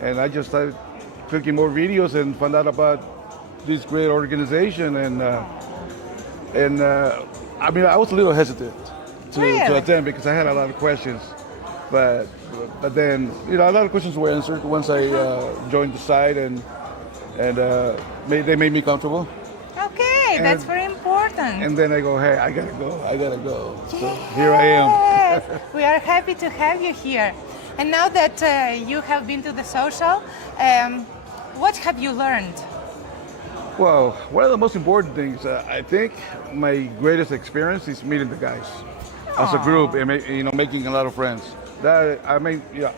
and I just started clicking more videos and found out about this great organization. I mean, I was a little hesitant to attend because I had a lot of questions, but then a lot of questions were answered once I joined the site, and they made me comfortable. Okay, that's very important. And then I go, hey, I gotta go. So here I am. We are happy to have you here. And now that you have been to the social, what have you learned? Well, one of the most important things, I think, my greatest experience is meeting the guys as a group, and making a lot of friends.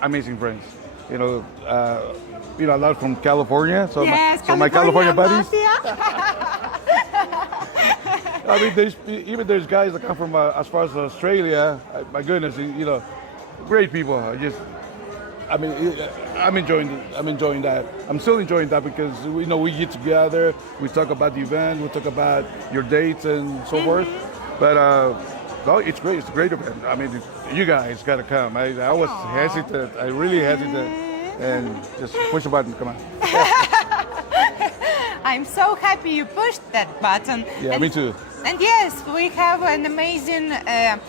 Amazing friends. A lot from California. So yes, so my California buddies. I mean, there's guys that come from as far as Australia. My goodness, great people. I'm enjoying that. I'm still enjoying that because we get together, we talk about the event, we talk about your dates and so forth. But it's great. It's a great event. I mean, you guys got to come. I was hesitant. I really hesitant, and just push the button. Come on. I'm so happy you pushed that button. Yeah, me too. And yes, we have an amazing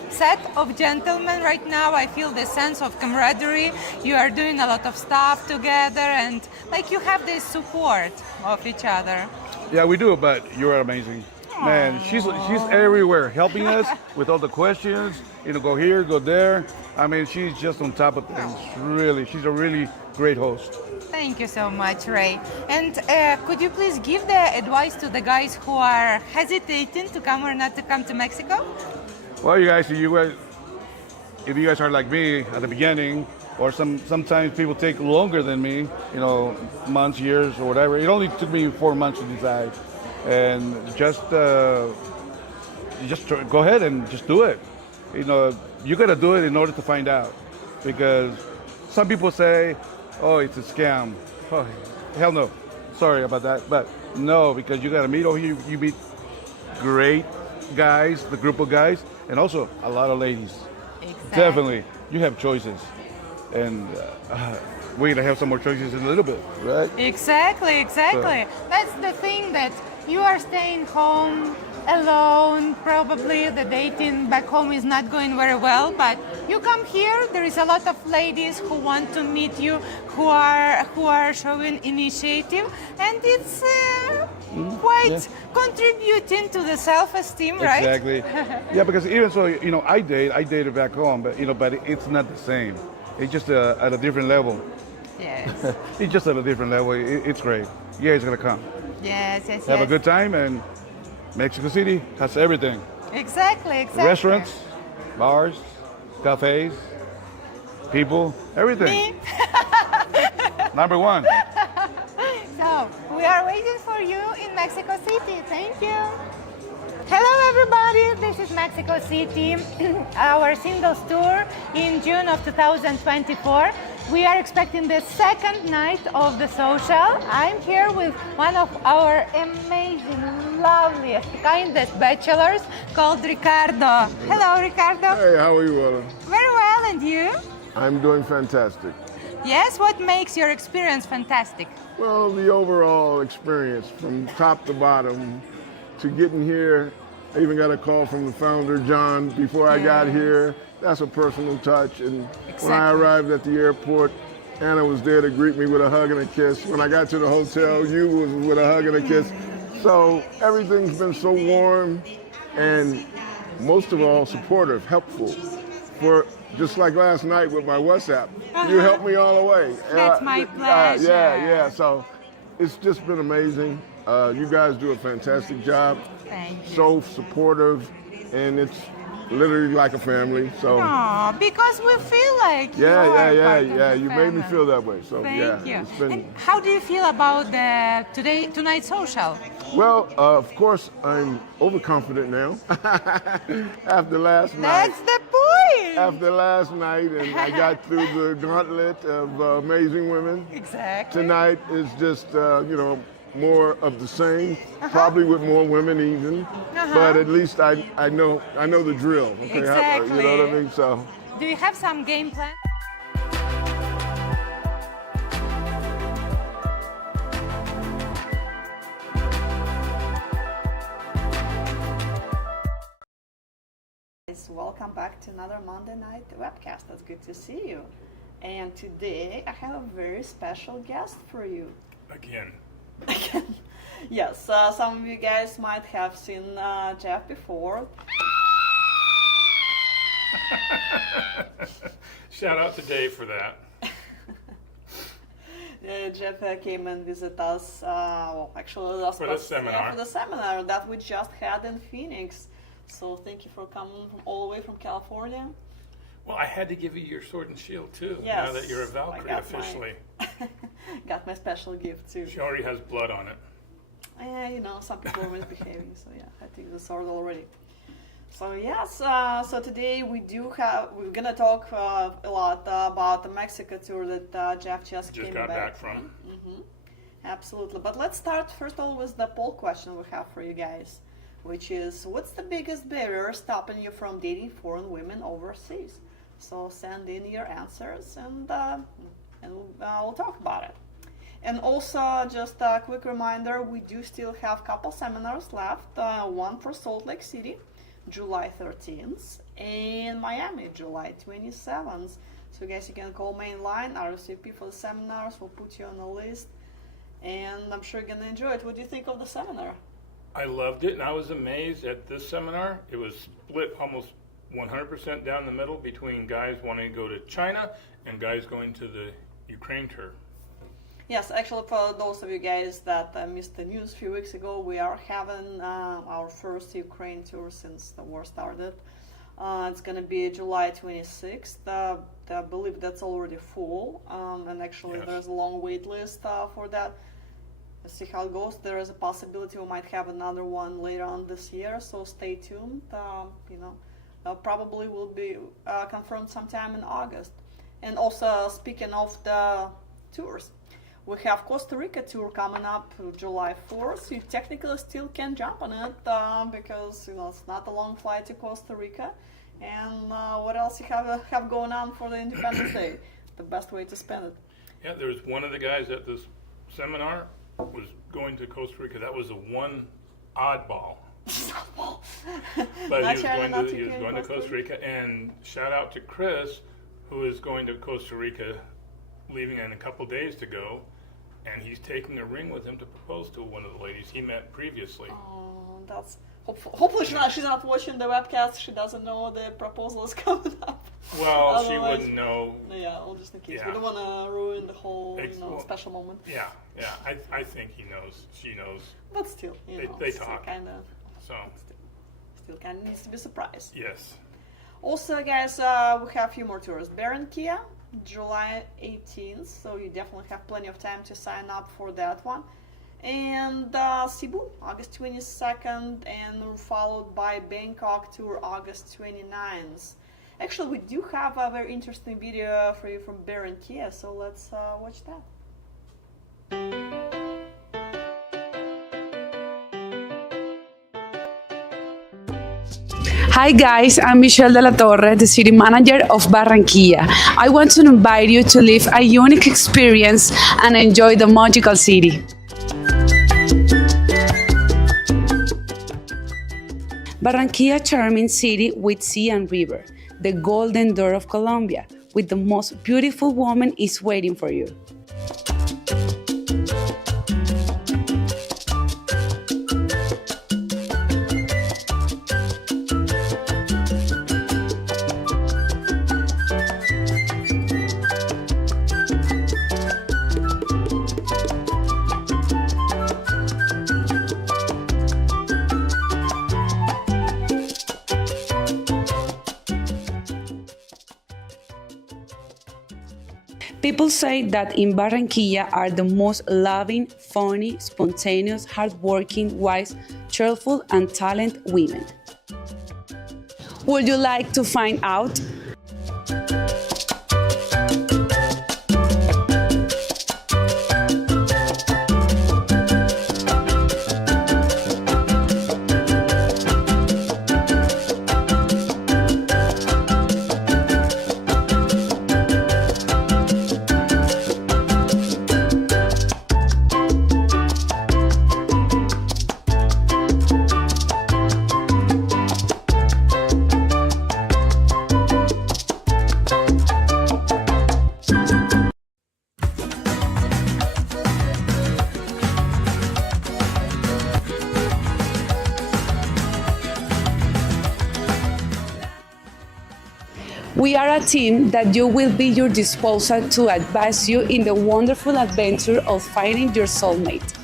set of gentlemen right now. I feel the sense of camaraderie. You are doing a lot of stuff together, and you have this support of each other. Yeah, we do, but you are amazing. Man, she's everywhere, helping us with all the questions. Go here, go there. I mean, she's just on top of things. Really, she's a really great host. Thank you so much, Ray. And could you please give the advice to the guys who are hesitating to come or not to come to Mexico? Well, you guys, if you guys are like me at the beginning, or sometimes people take longer than me, months, years, or whatever. It only took me 4 months to decide, and just go ahead and just do it. You got to do it in order to find out, because some people say, oh, it's a scam. Oh, hell no. Sorry about that. But no, because you got to meet you meet great guys, the group of guys, and also a lot of ladies. Exactly. Definitely. You have choices. And we're going to have some more choices in a little bit, right? Exactly. So. That's the thing, that you are staying home alone. Probably the dating back home is not going very well, but you come here, there is a lot of ladies who want to meet you, who are showing initiative, and it's quite contributing to the self-esteem, right? Exactly. Yeah, because even so, I dated back home, but but it's not the same. It's just at a different level. Yes. It's just at a different level. It's great. Yeah, it's gonna come. Yes. Have a good time, and Mexico City has everything. Exactly. Restaurants, bars, cafes, people, everything. Me? Number one. So, we are waiting for you in Mexico City. Thank you. Hello everybody, this is Mexico City, our singles tour in June of 2024. We are expecting the second night of the social. I'm here with one of our amazing, loveliest, kindest bachelors called Ricardo. Hello Ricardo. Hey, how are you, Ella? Very well, and you? I'm doing fantastic. Yes, what makes your experience fantastic? Well, the overall experience from top to bottom to getting here. I even got a call from the founder, John, before I got here. That's a personal touch. And when I arrived at the airport, Anna was there to greet me with a hug and a kiss. When I got to the hotel, you was with a hug and a kiss. So everything's been so warm and most of all supportive, helpful. For just like last night with my WhatsApp, you helped me all the way. That's my pleasure. Yeah. So it's just been amazing. You guys do a fantastic job. Thank you. So supportive, and it's literally like a family. So because we feel like yeah. You made me feel that way. So Thank you. It's been... And how do you feel about the tonight's social? Well, of course, I'm overconfident now. After last night. That's the point. After last night, and I got through the gauntlet of amazing women. Exactly. Tonight is just more of the same, probably with more women even, but at least I know the drill. Okay? Exactly. You know what I mean? So. Do you have some game plan? welcome back to another Monday night webcast. It's good to see you. And today I have a very special guest for you. Again. Yes, some of you guys might have seen Jeff before. Shout out to Dave for that. Jeff came and visited us, actually last For the seminar. for the seminar that we just had in Phoenix. So thank you for coming from all the way from California. Well, I had to give you your sword and shield too. Yes, Now that you're a I Valkyrie got officially. Got my special gift too. She already has blood on it. Yeah, you know, some people were misbehaving, so yeah, I took the sword already. So yes, so today we're gonna talk a lot about the Mexico tour that Jeff just came got back from. Mm-hmm. Absolutely, but let's start first of all with the poll question we have for you guys, which is, what's the biggest barrier stopping you from dating foreign women overseas? So send in your answers and we'll talk about it. And also, just a quick reminder, we do still have a couple seminars left, one for Salt Lake City, July 13th, and Miami, July 27th. So guys, you can call main line, RSVP for the seminars, we'll put you on the list, and I'm sure you're gonna enjoy it. What do you think of the seminar? I loved it, and I was amazed at this seminar. It was split almost 100% down the middle between guys wanting to go to China and guys going to the Ukraine tour. Yes, actually, for those of you guys that missed the news a few weeks ago, we are having our first Ukraine tour since the war started. It's going to be July 26th. I believe that's already full, and actually Yes. there's a long wait list for that. Let's see how it goes. There is a possibility we might have another one later on this year, so stay tuned. Probably will be confirmed sometime in August. And also, speaking of the tours, we have Costa Rica tour coming up July 4th. You technically still can jump on it because it's not a long flight to Costa Rica. And what else you have going on for the Independence Day? The best way to spend it. Yeah, there was one of the guys at this seminar was going to Costa Rica. That was the one oddball. But he was going to Costa Rica. And shout out to Chris, who is going to Costa Rica, leaving in a couple days to go. And he's taking a ring with him to propose to one of the ladies he met previously. Oh, that's hopefully she's not watching the webcast. She doesn't know the proposal is coming up. Well, she wouldn't know. Yeah, well, just in case. Yeah. We don't want to ruin the whole special moment. Yeah. I think he knows. She knows. But still, they talk. So Still kind of needs to be surprised. yes. Also, guys, we have a few more tours. Barranquilla, July 18th, so you definitely have plenty of time to sign up for that one. And Cebu, August 22nd, and followed by Bangkok tour, August 29th. Actually, we do have a very interesting video for you from Barranquilla, so let's watch that. Hi guys, I'm Michelle de la Torre, the city manager of Barranquilla. I want to invite you to live a unique experience and enjoy the magical city. Barranquilla, charming city with sea and river, the golden door of Colombia, with the most beautiful woman is waiting for you. People say that in Barranquilla are the most loving, funny, spontaneous, hardworking, wise, cheerful, and talented women. Would you like to find out? We are a team that you will be your disposal to advise you in the wonderful adventure of finding your soulmate.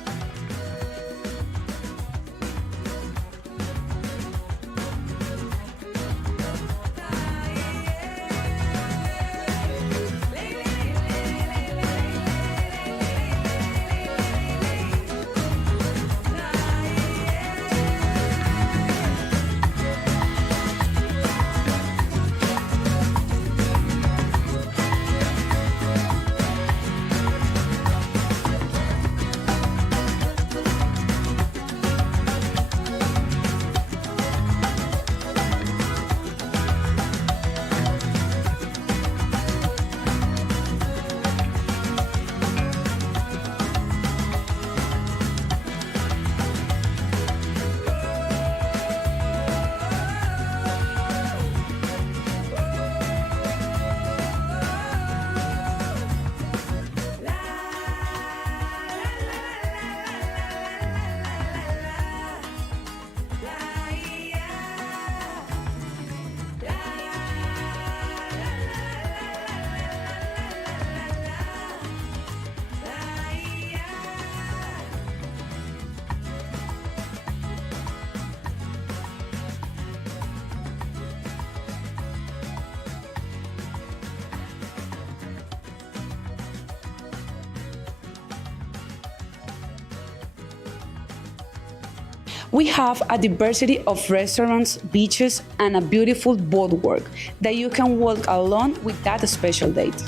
We have a diversity of restaurants, beaches, and a beautiful boardwalk that you can walk along with that special date.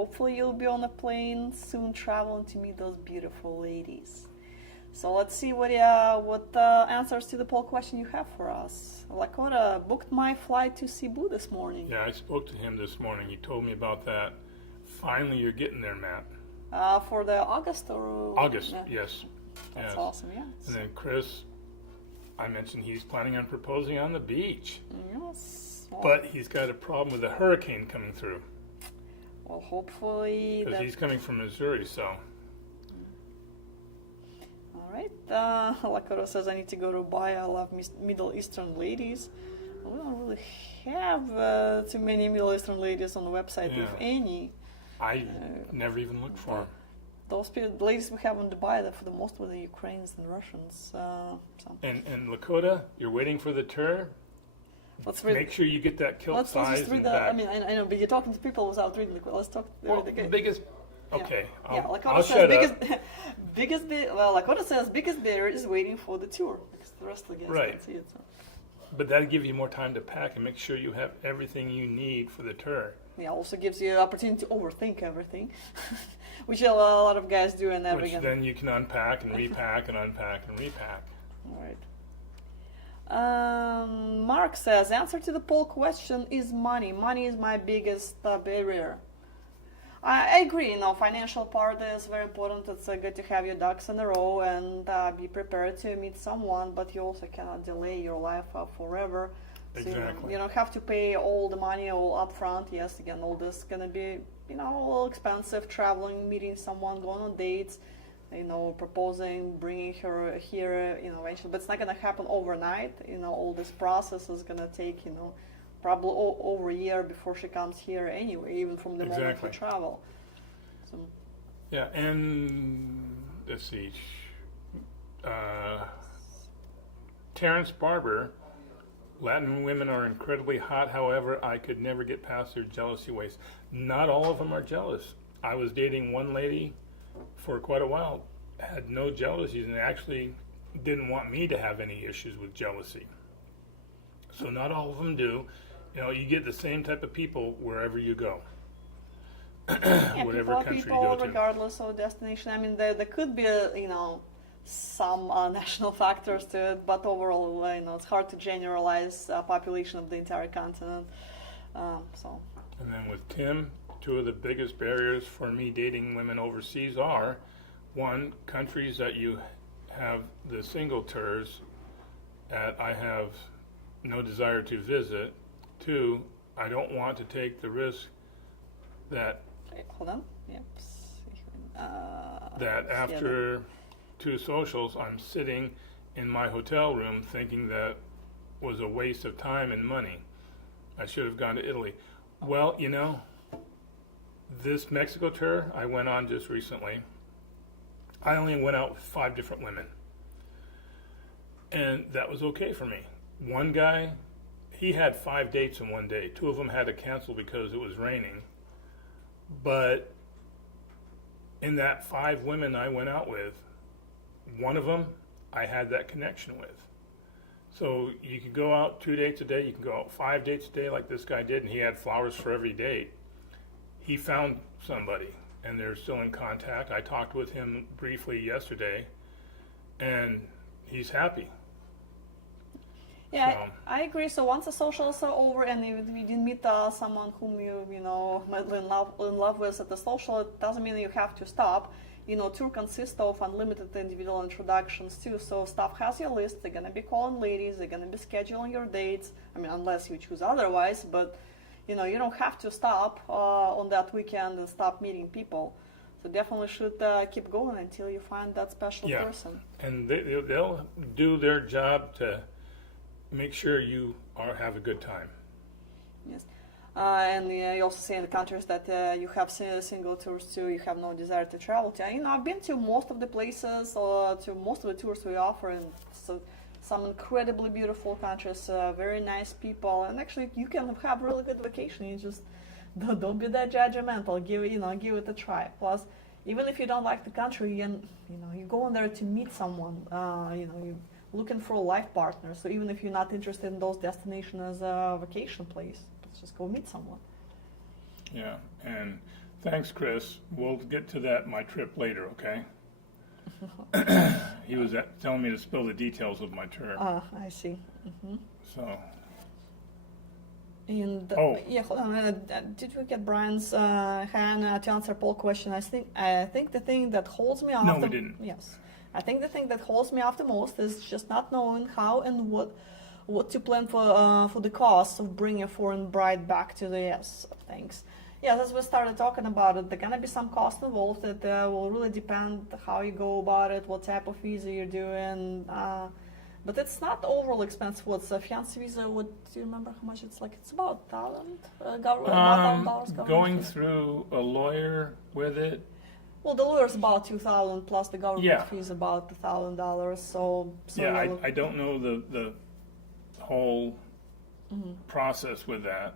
hopefully you'll be on a plane soon traveling to meet those beautiful ladies. So let's see what answers to the poll question you have for us. Lakota, booked my flight to Cebu this morning. Yeah, I spoke to him this morning. He told me about that. Finally, you're getting there, Matt. For the August or? August, Yeah. yes. That's yes. awesome, yeah. And then Chris, I mentioned he's planning on proposing on the beach. Yes. Well, But he's got a problem with a hurricane coming through. well, hopefully. Because he's coming from Missouri, so. All right. Lakota says I need to go to Dubai. I love Middle Eastern ladies. We don't really have too many Middle Eastern ladies on the website, if any. I never even looked for them. Those ladies we have in Dubai, for the most were the Ukrainians and Russians. And Lakota, you're waiting for the tour. Let's read. Make sure you get that kilt Let's size just read and the. back. I mean, I know, but you're talking to people without reading the. Let's talk. Well, read the the biggest. Okay, Yeah, I'll Lakota shut says up. well, Lakota says biggest barrier is waiting for the tour because the rest of the guests Right. can't see it. So. But that'll give you more time to pack and make sure you have everything you need for the tour. Yeah, also gives you an opportunity to overthink everything, which a lot of guys do in every. Which then you can unpack and repack and unpack and repack. All right. Mark says, answer to the poll question is money. Money is my biggest barrier. I agree, financial part is very important. It's good to have your ducks in a row and be prepared to meet someone, but you also cannot delay your life forever. Exactly. So you don't have to pay all the money all up front. Yes, again, all this is going to be, a little expensive, traveling, meeting someone, going on dates, proposing, bringing her here, eventually. But it's not going to happen overnight. All this process is going to take, probably over a year before she comes here anyway, even from the moment we travel. So. Yeah, and let's see. Terrence Barber, Latin women are incredibly hot. However, I could never get past their jealousy ways. Not all of them are jealous. I was dating one lady for quite a while, had no jealousies, and actually didn't want me to have any issues with jealousy. So not all of them do. You get the same type of people wherever you go. Whatever country you go to. Regardless of destination. I mean, there could be, some national factors to it, but overall, it's hard to generalize population of the entire continent. And then with Tim, two of the biggest barriers for me dating women overseas are, one, countries that you have the single tours that I have no desire to visit. Two, I don't want to take the risk that hold on. Yep. that after two socials, I'm sitting in my hotel room thinking that was a waste of time and money. I should have gone to Italy. Well, this Mexico tour I went on just recently, I only went out with 5 different women. And that was okay for me. One guy, he had 5 dates in one day. 2 of them had to cancel because it was raining. But in that 5 women I went out with, one of them I had that connection with. So you could go out 2 dates a day, you can go out 5 dates a day like this guy did, and he had flowers for every date. He found somebody, and they're still in contact. I talked with him briefly yesterday, and he's happy. Yeah, I agree. So once the socials are over and you didn't meet someone whom you madly in love with at the social, it doesn't mean you have to stop. Tour consists of unlimited individual introductions too. So staff has your list. They're gonna be calling ladies. They're gonna be scheduling your dates. I mean, unless you choose otherwise. But you don't have to stop on that weekend and stop meeting people. So definitely should keep going until you find that special person. And they'll do their job to make sure you have a good time. Yes. And you also say in the countries that you have single tours too, you have no desire to travel to. I've been to most of the places, to most of the tours we offer, and so some incredibly beautiful countries, very nice people, and actually you can have really good vacation. You just don't be that judgmental. Give it a try. Plus, even if you don't like the country, you go in there to meet someone. You're looking for a life partner. So even if you're not interested in those destinations as a vacation place, just go meet someone. Yeah, and Thanks, Chris. We'll get to that my trip later, okay? He was telling me to spill the details of my tour. I see. So, And Oh. yeah, hold on. Did we get Brian's hand to answer Paul's question? I think the thing that holds me off. No, we didn't. Yes, I think the thing that holds me off the most is just not knowing how and what to plan for the cost of bringing a foreign bride back to the US. Thanks. Yeah, as we started talking about it, there's gonna be some cost involved that will really depend how you go about it, what type of visa you're doing. But it's not overly expensive. What's a fiancé visa? What do you remember how much it's like? It's about $1,000. Government going fee. through a lawyer with it, Well, the lawyer's about $2,000 plus the government Yeah. fee is about $1,000. So yeah, you'll- I don't know the whole process with that.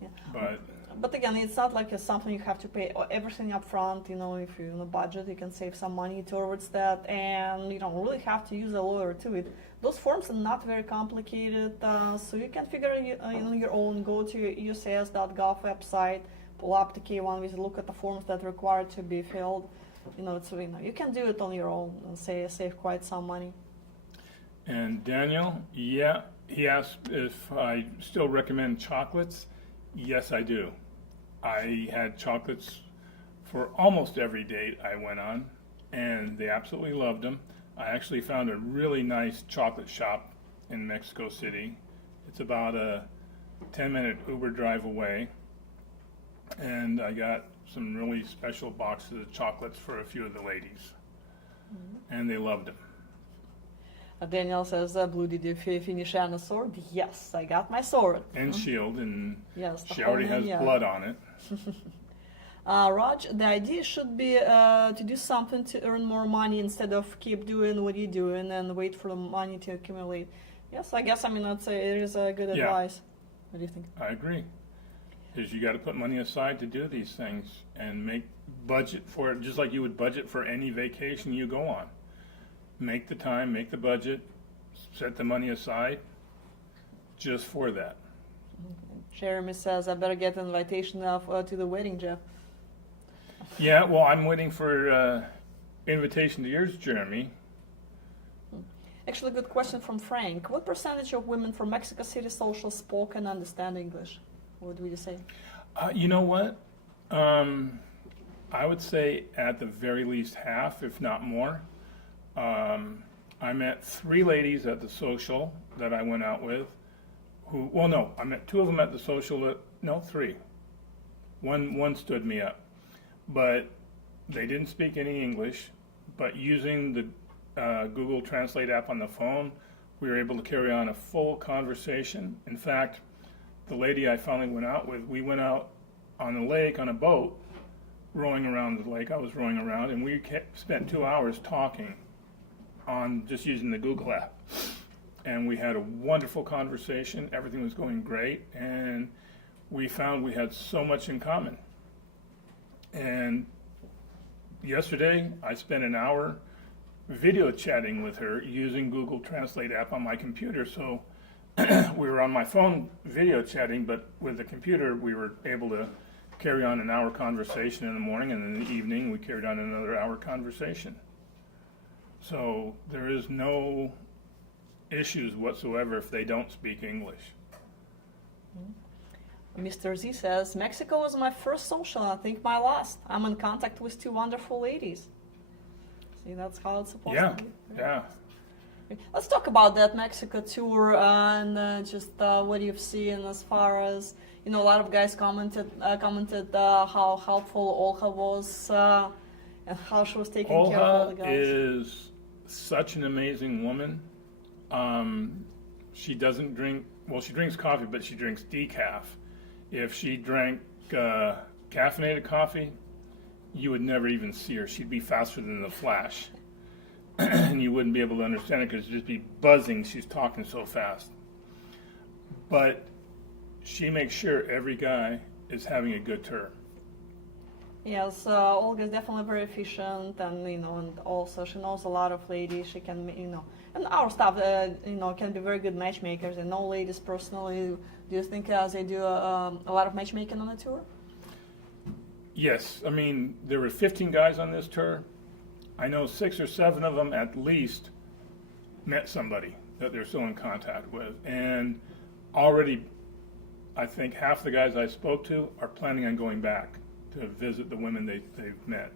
Yeah. But again, it's not like it's something you have to pay everything up front. You know, if you're in a budget, you can save some money towards that, and you don't really have to use a lawyer to it. Those forms are not very complicated, so you can figure it on your own. Go to USCIS.gov website, pull up the K1 visa, look at the forms that are required to be filled. You can do it on your own and save quite some money. And Daniel, yeah, he asked if I still recommend chocolates. Yes, I do. I had chocolates for almost every date I went on, and they absolutely loved them. I actually found a really nice chocolate shop in Mexico City. It's about a 10-minute Uber drive away, and I got some really special boxes of chocolates for a few of the ladies, and they loved them. Daniel says, Blue, did you finish on a sword? Yes, I got my sword. And shield, and Yes, the she whole already has thing, yeah. blood on it. Raj, the idea should be to do something to earn more money instead of keep doing what you're doing and wait for the money to accumulate. Yes, I guess, it is a good Yeah. advice. What do you think? I agree. Because you got to put money aside to do these things and make budget for it, just like you would budget for any vacation you go on. Make the time, make the budget, set the money aside just for that. Jeremy says, I better get an invitation to the wedding, Jeff. Yeah, well, I'm waiting for invitation to yours, Jeremy. Actually, good question from Frank. What percentage of women from Mexico City social spoke and understand English? What would you say? You know what? I would say at the very least half, if not more. I met 3 ladies at the social that I went out with I met 2 of them at the social, 3. One stood me up, but they didn't speak any English, but using the Google Translate app on the phone, we were able to carry on a full conversation. In fact, the lady I finally went out with, we went out on the lake on a boat, rowing around the lake. I was rowing around, and we spent 2 hours talking on just using the Google app. And we had a wonderful conversation. Everything was going great, and we found we had so much in common. And yesterday, I spent an hour video chatting with her using Google Translate app on my computer. So we were on my phone video chatting, but with the computer, we were able to carry on an hour conversation in the morning, and in the evening, we carried on another hour conversation. So there is no issues whatsoever if they don't speak English. Mr. Z says, Mexico was my first social, I think my last. I'm in contact with 2 wonderful ladies. See, that's how it's supposed to be. Yeah. Let's talk about that Mexico tour and just what you've seen as far as, a lot of guys commented how helpful Olga was and how she was taking care of all the Olga guys. is such an amazing woman. She doesn't drink, she drinks coffee, but she drinks decaf. If she drank caffeinated coffee, you would never even see her. She'd be faster than the Flash. And you wouldn't be able to understand it because it'd just be buzzing. She's talking so fast. But she makes sure every guy is having a good tour. Yes, Olga is definitely very efficient, and and also she knows a lot of ladies. She can, and our staff, can be very good matchmakers. And know ladies personally. Do you think they do a lot of matchmaking on the tour? Yes, I mean, there were 15 guys on this tour. I know 6 or 7 of them at least met somebody that they're still in contact with. And already, I think half the guys I spoke to are planning on going back to visit the women they've met.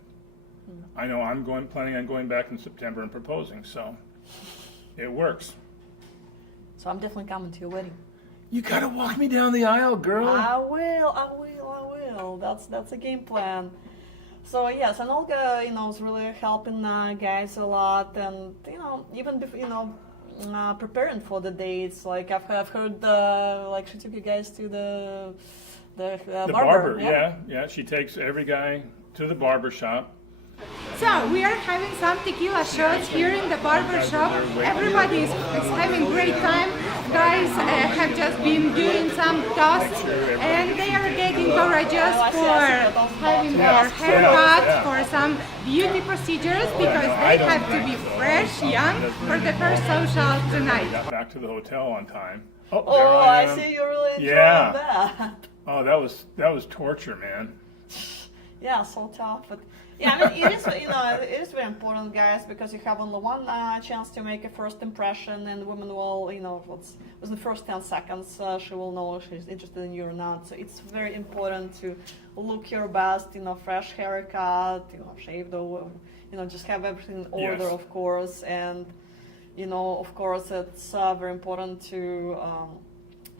I know I'm planning on going back in September and proposing, so it works. So I'm definitely coming to your wedding. You gotta walk me down the aisle, girl. I will. That's a game plan. So yes, and Olga, is really helping guys a lot, and even preparing for the dates. Like I've heard, like she took you guys to the barber. Yeah. She takes every guy to the barber shop. So we are having some tequila shots here in the barber shop. Everybody is having great time. Guys have just been doing some toasts, and they are getting gorgeous for having their hair cut, for some beauty procedures, because they have to be fresh, young, for the first social tonight. Back to the hotel on time. Oh, I see you really enjoying that. Oh, that was torture, man. Yeah, so tough, but yeah, I mean, it is, it is very important, guys, because you have only one chance to make a first impression, and women will, within the first 10 seconds, she will know if she's interested in you or not. So it's very important to look your best, fresh haircut, shaved, just have everything in order, of course, and, of course, it's very important to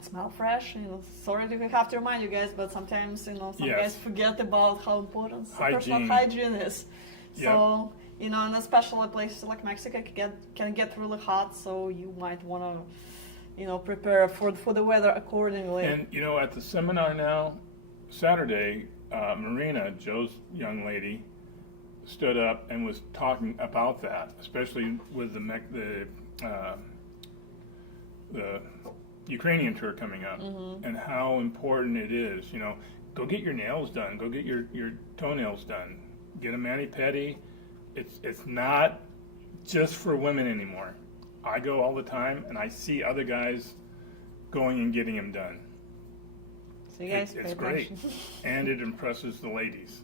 smell fresh. Sorry to have to remind you guys, but sometimes some guys forget about how important personal hygiene is. So and especially places like Mexico can get really hot, so you might want to prepare for the weather accordingly. And at the seminar now, Saturday, Marina, Joe's young lady, stood up and was talking about that, especially with the Ukrainian tour coming up, and how important it is. Go get your nails done. Go get your toenails done. Get a mani-pedi. It's not just for women anymore. I go all the time, and I see other guys going and getting them done. So you guys it's great, and it impresses the ladies.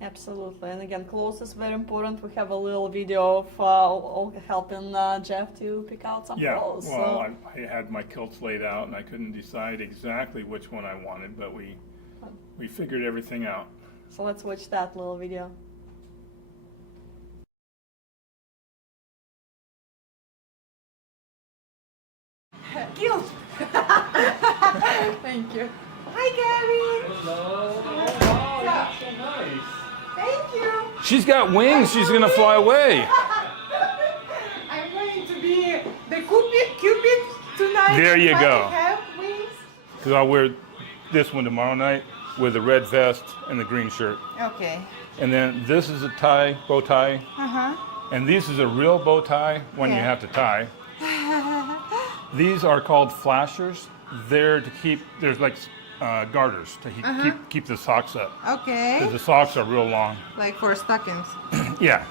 Absolutely, and again, clothes is very important. We have a little video of Olga helping Jeff to pick out some clothes. Yeah, well, I had my kilts laid out, and I couldn't decide exactly which one I wanted, but we figured everything out. So let's watch that little video. Kilt! Thank you. Hi, Gabby! Hello. Oh, wow, so nice. Thank you! She's got wings. She's gonna fly away. I'm going to be the Cupid tonight. There you but go. I have wings. Because I'll wear this one tomorrow night with the red vest and the green shirt. Okay. And then this is a tie, bow tie. And this is a real bow tie, one you have to tie. These are called flashers. They're to keep, there's like garters to keep the socks up. Okay. Because the socks are real long. Like for stockings. Yeah.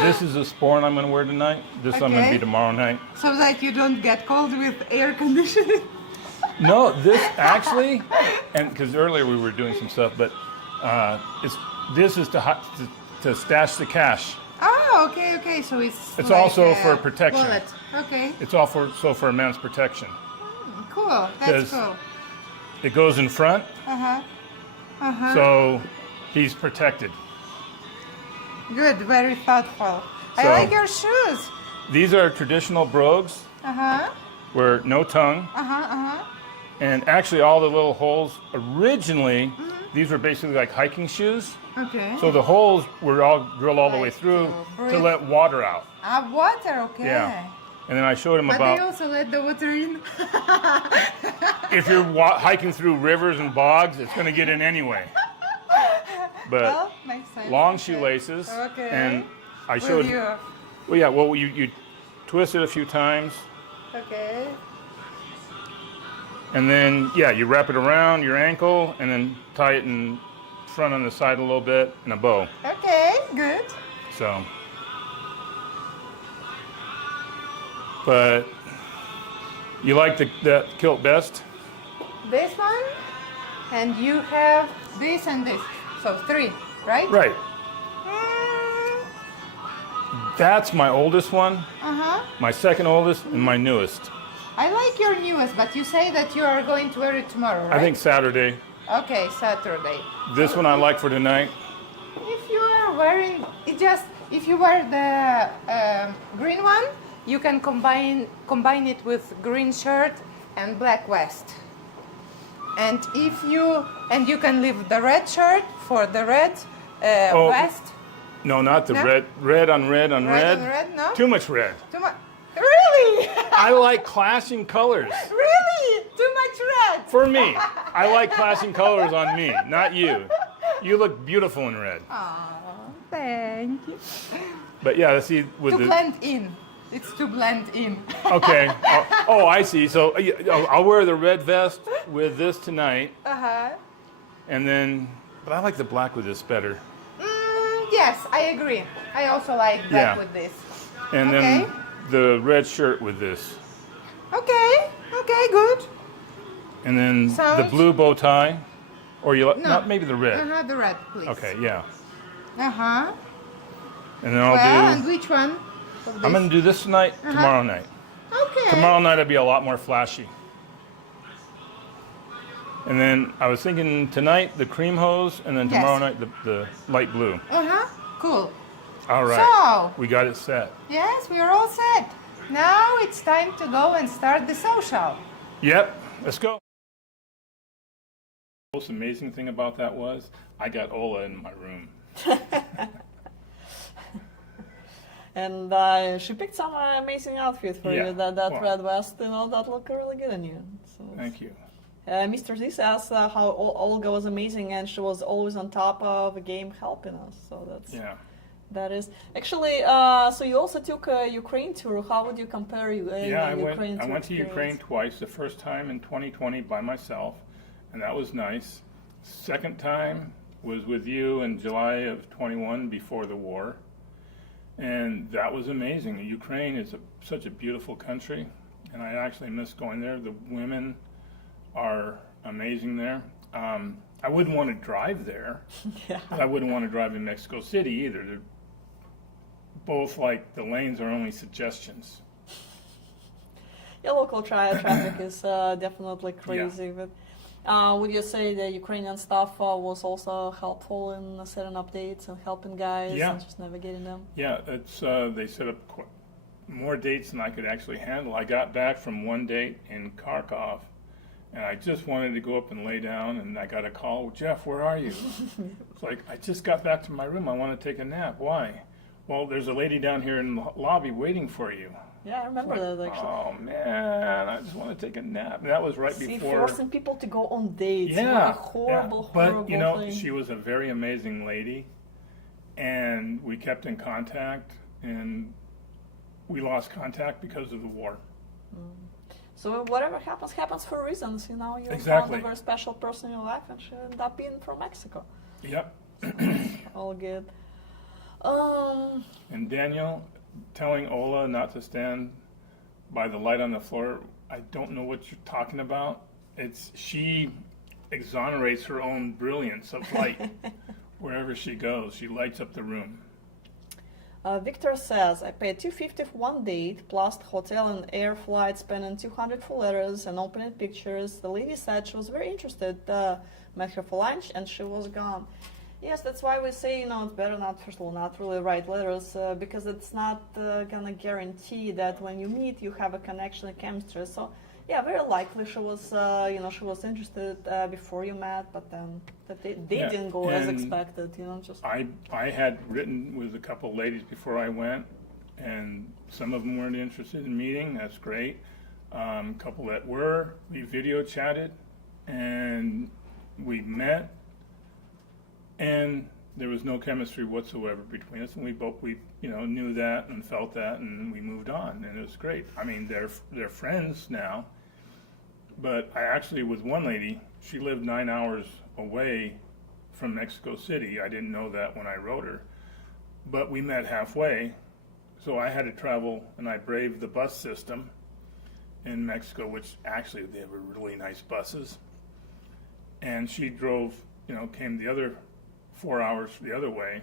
This is a sporn I'm going to wear tonight. This I'm going to be tomorrow night. So that you don't get cold with air conditioning. No, this actually, and because earlier we were doing some stuff, but this is to stash the cash. Oh, okay. So it's like also for protection. Wallet. Okay. It's also for a man's protection. Cool. That's cool. It goes in front. So he's protected. Good. Very thoughtful. I So- like your shoes. These are traditional brogues where no tongue. And actually all the little holes originally, these were basically like hiking shoes. Okay. So the holes were all drilled all the way through to let water out. Water. Okay. Yeah. And then I showed him But about they also let the water in. if you're hiking through rivers and bogs, it's going to get in anyway. But Well, makes sense. long Okay. shoelaces. Okay. And I With showed. you. Well, yeah. Well, you twist it a few times, Okay. and then you wrap it around your ankle, and then tie it in front on the side a little bit in a bow. Okay. Good. So. But you like that kilt best? This one? And you have this and this. So 3, right? Right. That's my oldest one, Uh-huh. my second oldest, and my newest. I like your newest, but you say that you are going to wear it tomorrow, right? I think Saturday. Okay, Saturday. This one I like for tonight. If you are wearing it, just if you wear the green one, you can combine it with green shirt and black vest. And you can leave the red shirt for the red vest. No, not the No? red. Red on red on Red red. on red, no? Too much red. Too much. Really? I like clashing colors. Really? Too much red. For me, I like clashing colors on me, not you. You look beautiful in red. Oh, thank you. But yeah, let's see with To the. blend in. It's to blend in. Okay. Oh, I see. So I'll wear the red vest with this tonight, Uh-huh. and then. But I like the black with this better. Yes, I agree. I also like that Yeah. with this. And Okay. then the red shirt with this. Okay, good. And then the Sounds- blue bow tie. Or you No. not maybe the red. Uh-huh, the red, please. Okay, yeah. Uh-huh. And then I'll Well, do. and which one? of I'm this? gonna do this tonight, tomorrow night. Okay. Tomorrow night I'll be a lot more flashy. And then I was thinking tonight the cream hose, and then Yes. tomorrow night the light blue. Uh-huh, cool. All right. So- we got it set. Yes, we are all set. Now it's time to go and start the social. Yep, let's go. The most amazing thing about that was I got Ola in my room. And she picked some amazing outfit for Yeah. you. That Wow. red vest, that looked really good on you. So, Thank you. Mr. Z says how Olga was amazing and she was always on top of the game helping us. So Yeah. that is actually. So you also took a Ukraine tour. How would you compare Yeah, I Ukraine went to Ukraine experience? twice. The first time in 2020 by myself, and that was nice. Second time was with you in July of 21 before the war, and that was amazing. Ukraine is such a beautiful country, and I actually miss going there. The women are amazing there. I wouldn't want to drive there. Yeah. But I wouldn't want to drive in Mexico City either. They're both like the lanes are only suggestions. Yeah, local traffic is definitely crazy. But would you say the Ukrainian staff was also helpful in setting up dates and helping guys Yeah. and just navigating them? Yeah, it's they set up more dates than I could actually handle. I got back from one date in Kharkov, and I just wanted to go up and lay down, and I got a call, Jeff, where are you? It's like, I just got back to my room. I want to take a nap. Why? Well, there's a lady down here in the lobby waiting for you. Yeah, I remember that actually. Oh, man, I just want to take a nap. And that was right See, before. forcing people to go on dates. What Yeah, a horrible, yeah. But horrible you know, thing. she was a very amazing lady, and we kept in contact, and we lost contact because of the war. So whatever happens for reasons. You know, you Exactly. found a very special person in your life, and she ended up being from Mexico. Yep. All good. And Daniel telling Ola not to stand by the light on the floor, I don't know what you're talking about. She exonerates her own brilliance of light wherever she goes. She lights up the room. Victor says, I paid $250 for one date, plus hotel and air flight, spending $200 for letters and opening pictures. The lady said she was very interested, met her for lunch, and she was gone. Yes, that's why we say, you know, it's better not, first of all, not really write letters, because it's not gonna guarantee that when you meet, you have a connection, a chemistry. So, yeah, very likely she was, she was interested before you met, but then they Yeah, didn't go as and expected, you know, just. I had written with a couple ladies before I went, and some of them weren't interested in meeting. That's great. A couple that were, we video chatted, and we met, and there was no chemistry whatsoever between us, and we both knew that and felt that, and we moved on, and it was great. I mean, they're friends now, but I actually, with one lady, she lived 9 hours away from Mexico City. I didn't know that when I wrote her, but we met halfway, so I had to travel, and I braved the bus system in Mexico, which actually they were really nice buses. and she drove, came the other 4 hours the other way,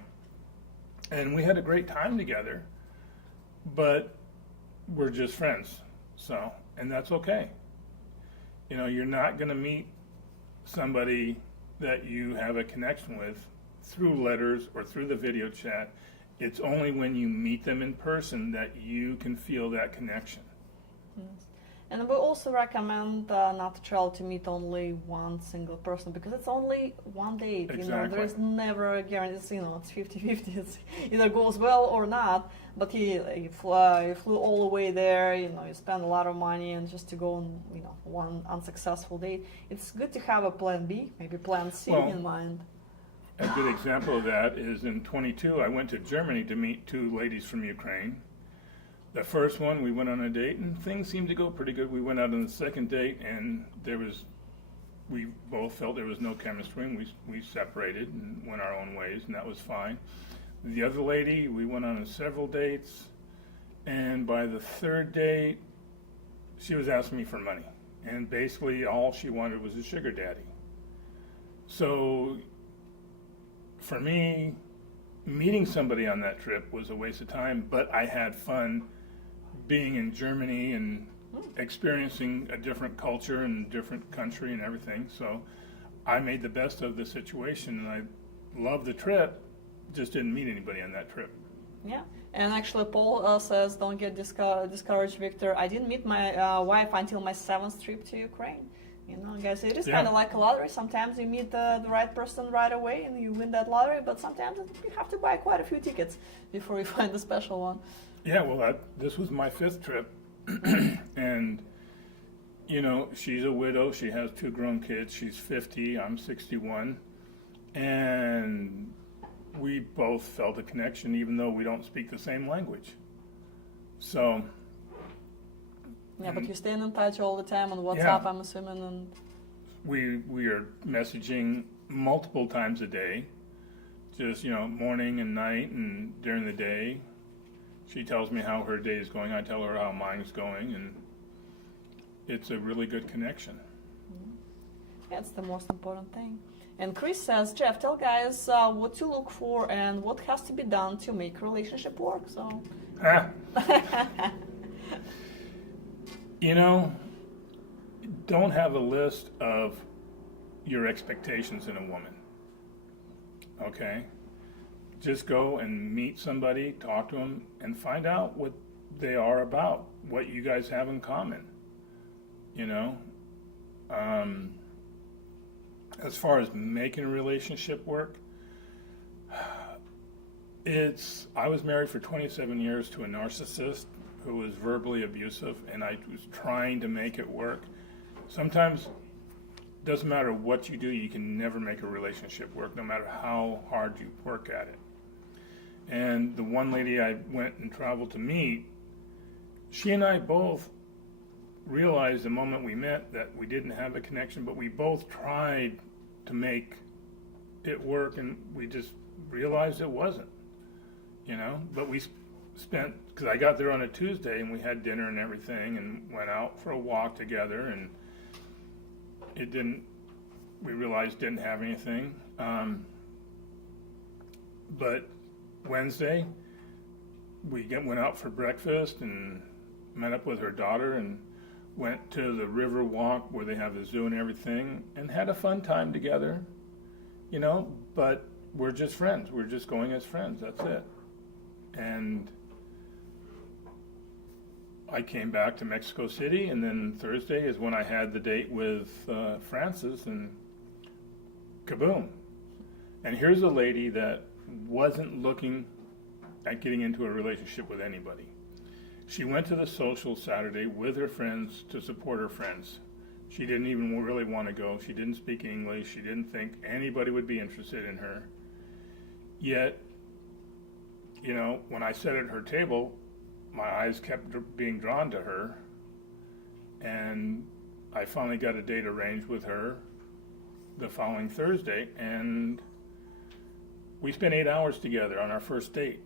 and we had a great time together, but we're just friends, so, and that's okay. You're not going to meet somebody that you have a connection with through letters or through the video chat. It's only when you meet them in person that you can feel that connection. Yes. And we also recommend not to travel to meet only one single person, because it's only one date. Exactly. There is never a guarantee. It's 50-50. It's either goes well or not. But he flew all the way there. You spend a lot of money, and just to go on one unsuccessful date. It's good to have a plan B, maybe plan C in mind. A good example of that is in 22, I went to Germany to meet 2 ladies from Ukraine. The first one, we went on a date, and things seemed to go pretty good. We went out on the second date, and we both felt there was no chemistry, and we separated and went our own ways, and that was fine. The other lady, we went on several dates, and by the third date, she was asking me for money, and basically all she wanted was a sugar daddy. So for me, meeting somebody on that trip was a waste of time, but I had fun being in Germany and experiencing a different culture and different country and everything. So I made the best of the situation, and I loved the trip, just didn't meet anybody on that trip. Yeah, and actually Paul says, don't get discouraged, Victor. I didn't meet my wife until my 7th trip to Ukraine. Guys, it is kind of like a lottery. Sometimes you meet the right person right away and you win that lottery, but sometimes you have to buy quite a few tickets before you find the special one. Yeah, well, this was my 5th trip, and, she's a widow. She has 2 grown kids. She's 50, I'm 61, and we both felt a connection even though we don't speak the same language. So... Yeah, but you're staying in touch all the time on WhatsApp, I'm assuming, and... We are messaging multiple times a day, just, morning and night and during the day. She tells me how her day is going, I tell her how mine's going, and it's a really good connection. That's the most important thing. And Chris says, Jeff, tell guys what to look for and what has to be done to make a relationship work, so... Don't have a list of your expectations in a woman, okay? Just go and meet somebody, talk to them, and find out what they are about, what you guys have in common, As far as making a relationship work, I was married for 27 years to a narcissist who was verbally abusive, and I was trying to make it work. Sometimes, it doesn't matter what you do, you can never make a relationship work, no matter how hard you work at it. And the one lady I went and traveled to meet, she and I both realized the moment we met that we didn't have a connection, but we both tried to make it work, and we just realized it wasn't, But we spent, because I got there on a Tuesday and we had dinner and everything and went out for a walk together, and we realized didn't have anything. But Wednesday, we went out for breakfast and met up with her daughter and went to the river walk where they have the zoo and everything and had a fun time together, but we're just friends. We're just going as friends, that's it. And I came back to Mexico City, and then Thursday is when I had the date with Francis, and kaboom. And here's a lady that wasn't looking at getting into a relationship with anybody. She went to the social Saturday with her friends to support her friends. She didn't even really want to go. She didn't speak English. She didn't think anybody would be interested in her. Yet, when I sat at her table, my eyes kept being drawn to her, and I finally got a date arranged with her the following Thursday, and we spent 8 hours together on our first date.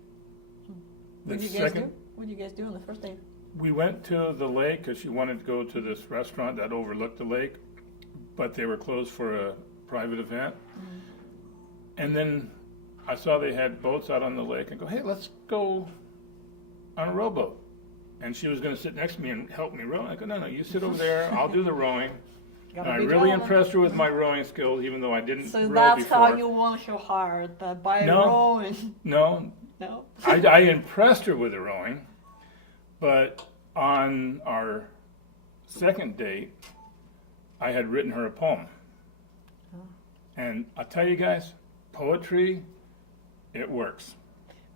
What did you guys do on the first date? We went to the lake because she wanted to go to this restaurant that overlooked the lake, but they were closed for a private event. And then I saw they had boats out on the lake and go, hey, let's go on a rowboat. And she was going to sit next to me and help me row. I go, no, you sit over there. I'll do the rowing. And I really impressed her with my rowing skills, even though I didn't So row that's before. how you won her heart, by rowing. No, No? I impressed her with the rowing, but on our second date, I had written her a poem. And I'll tell you guys, poetry, it works.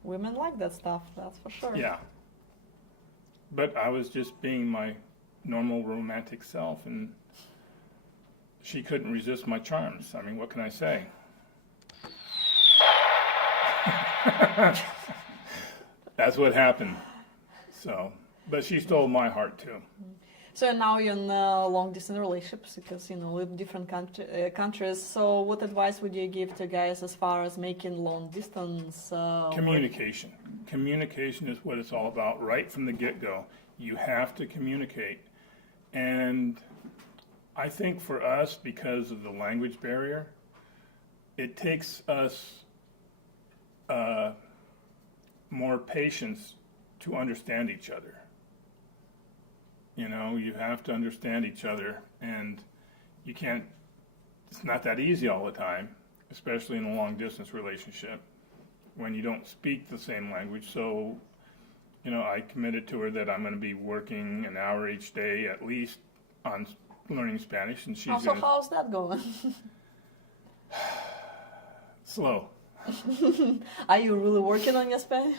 Women like that stuff, that's for sure. Yeah. But I was just being my normal romantic self, and she couldn't resist my charms. I mean, what can I say? That's what happened. So, but she stole my heart too. So now you're in long-distance relationships because, live in different countries. So what advice would you give to guys as far as making long-distance Communication. Communication is what it's all about right from the get-go. You have to communicate. And I think for us, because of the language barrier, it takes us more patience to understand each other. You have to understand each other, and you can't, it's not that easy all the time, especially in a long-distance relationship, when you don't speak the same language. So, I committed to her that I'm going to be working an hour each day at least on learning Spanish, and she's So how's that going? slow. Are you really working on your Spanish?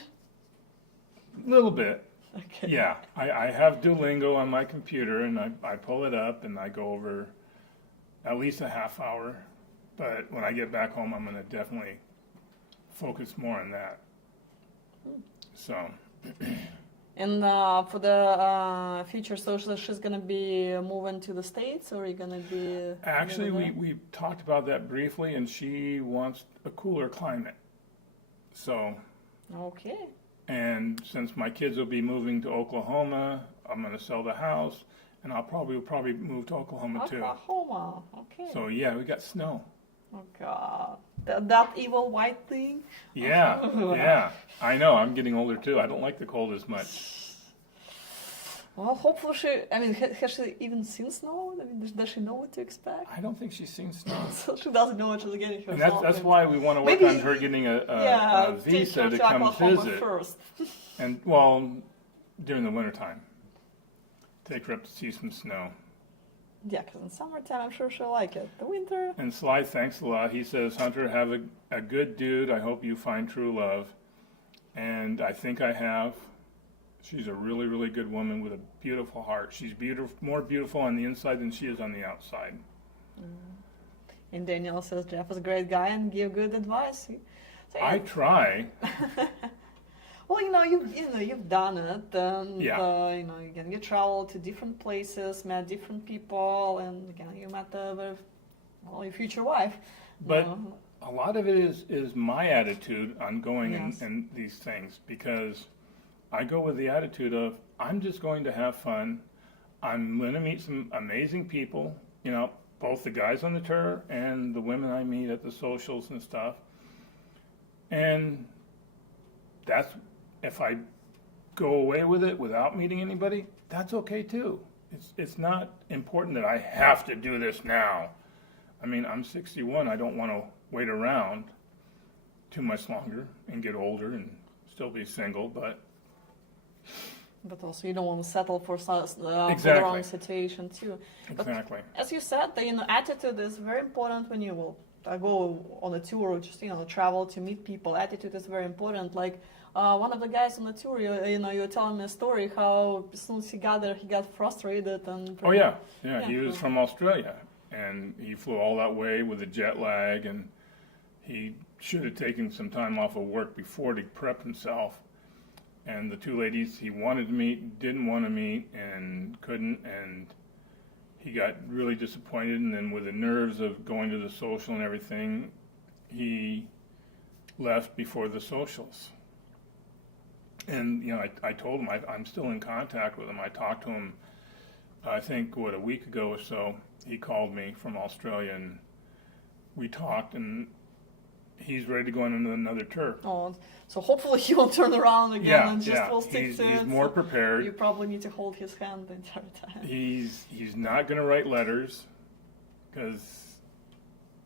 A little bit. Okay. Yeah, I have Duolingo on my computer, and I pull it up and I go over at least a half hour. But when I get back home, I'm going to definitely focus more on that. So. And for the future social, she's going to be moving to the States, or are you going to be... Actually, we talked about that briefly, and she wants a cooler climate. So. Okay. And since my kids will be moving to Oklahoma, I'm going to sell the house, and I'll probably move to Oklahoma too. Oklahoma, okay. So yeah, we got snow. Oh God, that evil white thing. Yeah, yeah. I know. I'm getting older too. I don't like the cold as much. Well, hopefully has she even seen snow? Does she know what to expect? I don't think she's seen snow. So she doesn't know what she's getting herself. And that's why we want to work on her getting a visa to come visit. First. And well, during the wintertime, take her up to see some snow. Yeah, because in summertime, I'm sure she'll like it. The winter. And Sly, thanks a lot. He says, Hunter, have a good dude. I hope you find true love. And I think I have. She's a really, really good woman with a beautiful heart. She's more beautiful on the inside than she is on the outside. And Danielle says Jeff is a great guy and give good advice. So, I try. Well, you've done it, and Yeah. you traveled to different places, met different people, and again, you met your future wife. But a lot of it is my attitude on going Yes. and these things, because I go with the attitude of, I'm just going to have fun. I'm going to meet some amazing people, both the guys on the tour and the women I meet at the socials and stuff. And that's, if I go away with it without meeting anybody, that's okay too. It's not important that I have to do this now. I mean, I'm 61. I don't want to wait around too much longer and get older and still be single, but also you don't want to settle for the Exactly. wrong situation too. Exactly. But as you said, the attitude is very important when you will go on a tour or just travel to meet people. Attitude is very important. Like one of the guys on the tour, you were telling me a story how as soon as he got there, he got frustrated and. Oh yeah. He was from Australia, and he flew all that way with a jet lag, and he should have taken some time off of work before to prep himself. And the two ladies he wanted to meet didn't want to meet and couldn't, and he got really disappointed. And then with the nerves of going to the social and everything, he left before the socials. And I told him I'm still in contact with him. I talked to him, I think a week ago or so. He called me from Australia, and we talked, and he's ready to go on another tour. Oh, so hopefully he won't turn around again Yeah, and just yeah. will stick He's to it. more So prepared. You probably need to hold his hand the entire time. He's not going to write letters because,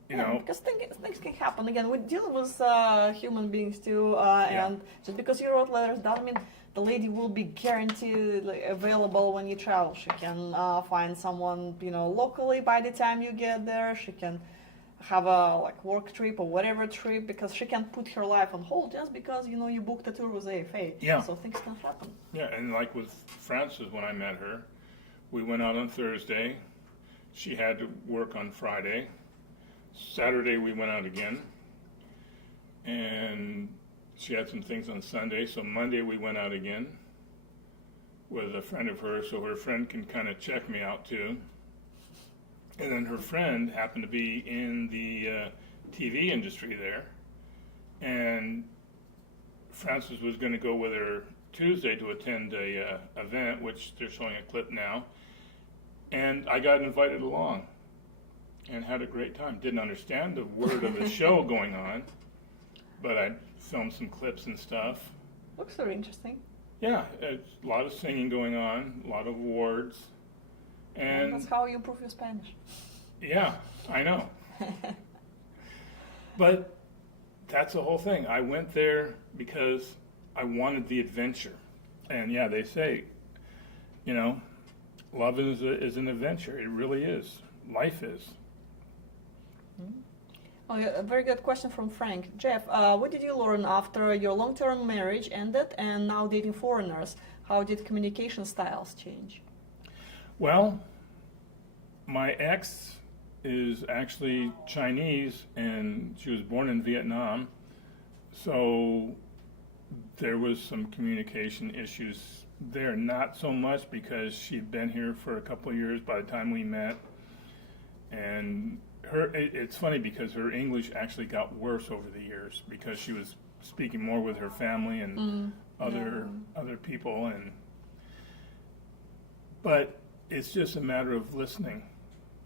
Because things can happen. Again, we're dealing with human beings too, and just because you wrote letters doesn't mean the lady will be guaranteed available when you travel. She can find someone, locally by the time you get there. She can have a work trip or whatever trip, because she can put her life on hold just because you booked a tour with AFA. Yeah. So things can happen. Yeah, and like with Frances, when I met her, we went out on Thursday. She had to work on Friday. Saturday we went out again, and she had some things on Sunday. So Monday we went out again with a friend of hers, so her friend can kind of check me out too. And then her friend happened to be in the TV industry there, and Frances was going to go with her Tuesday to attend a event, which they're showing a clip now, and I got invited along and had a great time. Didn't understand the word of the show going on, but I filmed some clips and stuff. Looks very interesting. Yeah, it's a lot of singing going on, a lot of awards. And that's how you improve your Spanish. Yeah, I know. But that's the whole thing. I went there because I wanted the adventure. And yeah, they say, love is an adventure. It really is. Life is. Oh, yeah, a very good question from Frank. Jeff, what did you learn after your long-term marriage ended and now dating foreigners? How did communication styles change? Well, my ex is actually Chinese, and she was born in Vietnam. So there was some communication issues there. Not so much because she'd been here for a couple of years by the time we met. And it's funny because her English actually got worse over the years because she was speaking more with her family and other people, but it's just a matter of listening,